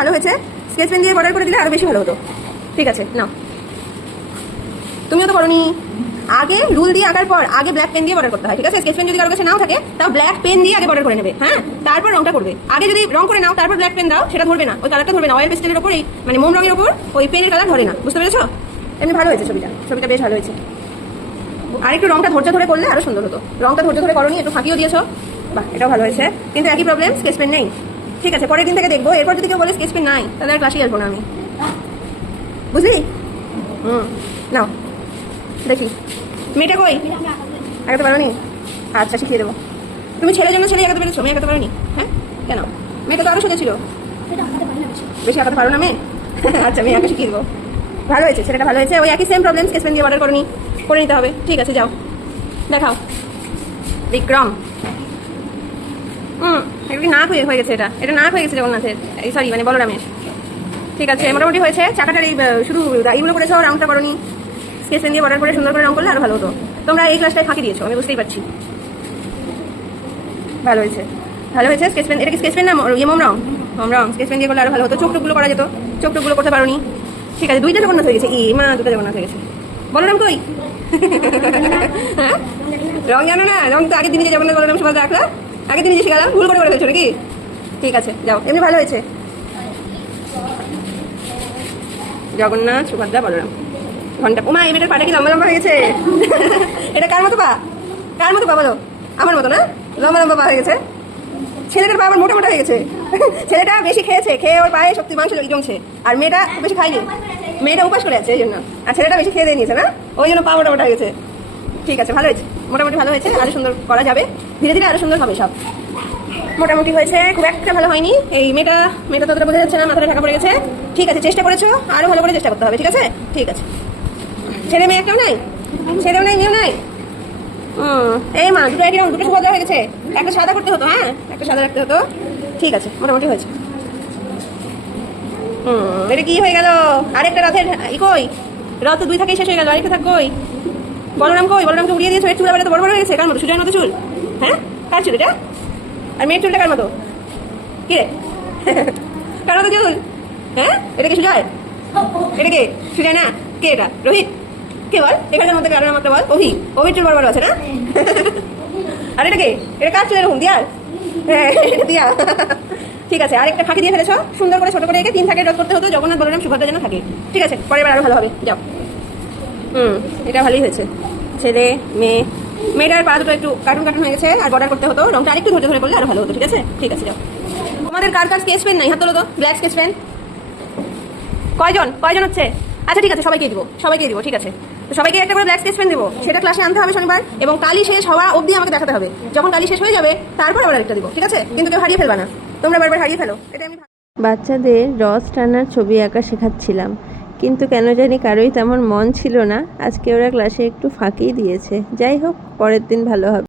ভালো হয়েছে। Sketch pen দিয়ে বর্ডার করে দিলে আরো বেশি ভালো হতো। ঠিক আছে, নাও। তুমিও তো করনি। আগে রুল দিয়ে আঁকার পর আগে ব্ল্যাক পেন দিয়ে বর্ডার করতে হয়, ঠিক আছে? স্কেচ পেন যদি কারো কাছে নাও থাকে তাও ব্ল্যাক পেন দিয়ে আগে বর্ডার করে নেবে, হ্যাঁ? তারপর রংটা করবে। আগে যদি রং করে নাও তারপর ব্ল্যাক পেন দাও, সেটা ধরবে না, ওই কালারটা ধরবে না। অয়েল পেস্টেলের উপর মানে মোম রঙের উপর ওই পেনের কালার ধরে না, বুঝতে পেরেছো? এমনি ভালো হয়েছে ছবিটা বেশ ভালো হয়েছে। আর একটু রংটা ধৈর্য ধরে করলে আরো সুন্দর হতো। রংটা ধৈর্য ধরে করনি, একটু ফাঁকিও দিয়েছো, বাহ, এটাও ভালো হয়েছে। কিন্তু একই প্রবলেম, স্কেচ পেন নেই। ঠিক আছে, পরের দিন থেকে দেখবো। এরপর যদি কেউ বলে স্কেচ পেন নাই, তাহলে আর ক্লাসে আসবো না আমি, বুঝলি? নাও দেখি, মেয়েটা কই? আঁকাতে পারো নি? আচ্ছা, শিখিয়ে দেবো। তুমি ছেলের জন্য ছেলে আঁকাতে পেরেছো, মেয়ে আঁকাতে পারো নি? হ্যাঁ, কেন? মেয়েটা তো আরো সোজা ছিল। বেশি আঁকাতে পারো না মেয়ে? আচ্ছা, মেয়ে আঁকা শিখিয়ে দেবো। ভালো হয়েছে, ছেলেটা ভালো হয়েছে। ওই একই সেম প্রবলেম, স্কেচ পেন দিয়ে অর্ডার করে নিতে হবে। ঠিক আছে, যাও দেখাও। বিক্রম, একটু নাক হয়ে গেছে। এটা নাক হয়ে গেছে জগন্নাথের, এই সরি মানে বলরামের। ঠিক আছে, মোটামুটি হয়েছে। চাকাটার এই শুধু এইগুলো করেছো, রংটা করনি। স্কেচ পেন দিয়ে বর্ডার করে সুন্দর করে রং করলে আরো ভালো হতো। তোমরা এই ক্লাসটায় ফাঁকি দিয়েছো, আমি বুঝতেই পারছি। ভালো হয়েছে, ভালো হয়েছে। স্কেচ পেন, এটা কি স্কেচ পেন না মোম রং? স্কেচ পেন দিয়ে করলে আরো ভালো হতো। চোখ টুকগুলো করা যেত, চোখ টুকগুলো করতে পারোনি। ঠিক আছে, দুইটা জগন্নাথ হয়ে গেছে। দুটো জগন্নাথ হয়ে গেছে। বলরাম কই? হ্যাঁ, রং জানো না? রং তো আগের দিনে যে জগন্নাথ বলরাম সবাই রাখলো, আগের দিনে যে শিখালাম, ভুল করে ফেলছো নাকি? ঠিক আছে, যাও। এমনি ভালো হয়েছে। জগন্নাথ, সুভদ্রা, বলরাম, ঘন্টা। ওমা, এই মেয়েটার পাটা কি লম্বা লম্বা হয়ে গেছে। এটা কার মতো পা? কার মতো পা বলো? আমার মতো না? লম্বা লম্বা পা হয়ে গেছে। ছেলেটার পা আবার মোটা মোটা হয়ে গেছে। ছেলেটা বেশি খেয়ে ওর পায়ে শক্তি মাংস জমছে, আর মেয়েটা বেশি খাইনি। মেয়েটা উপাস করে আছে এই জন্য, আর ছেলেটা বেশি খেয়ে দিয়ে নিয়েছে না, ওই জন্য পা মোটা মোটা হয়ে গেছে। ঠিক আছে, ভালো হয়েছে, মোটামুটি ভালো হয়েছে। আরো সুন্দর করা যাবে, ধীরে ধীরে আরো সুন্দর হবে সব। মোটামুটি হয়েছে, খুব একটা ভালো হয়নি। এই মেয়েটা ততটা বোঝা যাচ্ছে না, মাথাটা ঢাকা পড়ে গেছে। ঠিক আছে, চেষ্টা করেছো, আরো ভালো করে চেষ্টা করতে হবে। ঠিক আছে, ঠিক আছে। ছেলে মেয়ে একটাও নাই, ছেলেও নাই মেয়েও নাই। এই মা, দুটো একই রকম, দুটো সুভদ্রা হয়ে গেছে। একটা সাদা করতে হতো, হ্যাঁ, একটা সাদা রাখতে হতো। ঠিক আছে, মোটামুটি হয়েছে। এটা কি হয়ে গেল? আরেকটা রথের কই? রথ তো দুই থাকেই শেষ হয়ে গেল, আরেকটা থাক কই? বলরাম কই? বলরামকে উড়িয়ে দিয়েছো। এর চুল আবার তো বড় বড় হয়ে গেছে। কার মতো? সুজয়ের মতো চুল? হ্যাঁ, কার চুল এটা? আর মেয়ের চুলটা কার মতো? কি রে? কার মতো চুল? হ্যাঁ, এটা কি সুজয়? এটা কে? সুজয় না? কে এটা? রোহিত? কে বল? এখানকার মধ্যে কারণ আমাকে বল। অভির চুল বড় বড় আছে না? আর এটা কে? এটা কার চুল এরকম? দিয়ার? হ্যাঁ, দিয়া। ঠিক আছে, আরেকটা ফাঁকি দিয়ে ফেলেছো। সুন্দর করে ছোট করে এঁকে 3 থাকের রথ করতে হতো, জগন্নাথ, বলরাম, সুভদ্রা যেন থাকে। ঠিক আছে, পরের বার আরো ভালো হবে, যাও। এটা ভালোই হয়েছে। ছেলে মেয়ে, মেয়েটার পা দুটো একটু কার্টুন হয়ে গেছে, আর বর্ডার করতে হতো। রংটা আরেকটু ধৈর্য ধরে করলে আরো ভালো হতো। ঠিক আছে, ঠিক আছে, যাও। তোমাদের কার স্কেচ পেন নাই? হাত তোলো তো। ব্ল্যাক স্কেচ পেন কয়জন হচ্ছে? আচ্ছা, ঠিক আছে, সবাইকে দিব। ঠিক আছে, তো সবাইকে একটা করে ব্ল্যাক স্কেচ পেন দেবো। সেটা ক্লাসে আনতে হবে শনিবার, এবং কালি শেষ হওয়া অবধি আমাকে দেখাতে হবে। যখন কালি শেষ হয়ে যাবে তারপর আবার আরেকটা দিব। ঠিক আছে, কিন্তু কেউ হারিয়ে ফেলবা না। তোমরা বারবার হারিয়ে ফেলো, এটা আমি। বাচ্চাদের রস টানার ছবি আঁকা শেখাচ্ছিলাম, কিন্তু কেন জানি কারোই তেমন মন ছিল না। আজকে ওরা ক্লাসে একটু ফাঁকিই দিয়েছে। যাই হোক, পরের দিন ভালো হবে।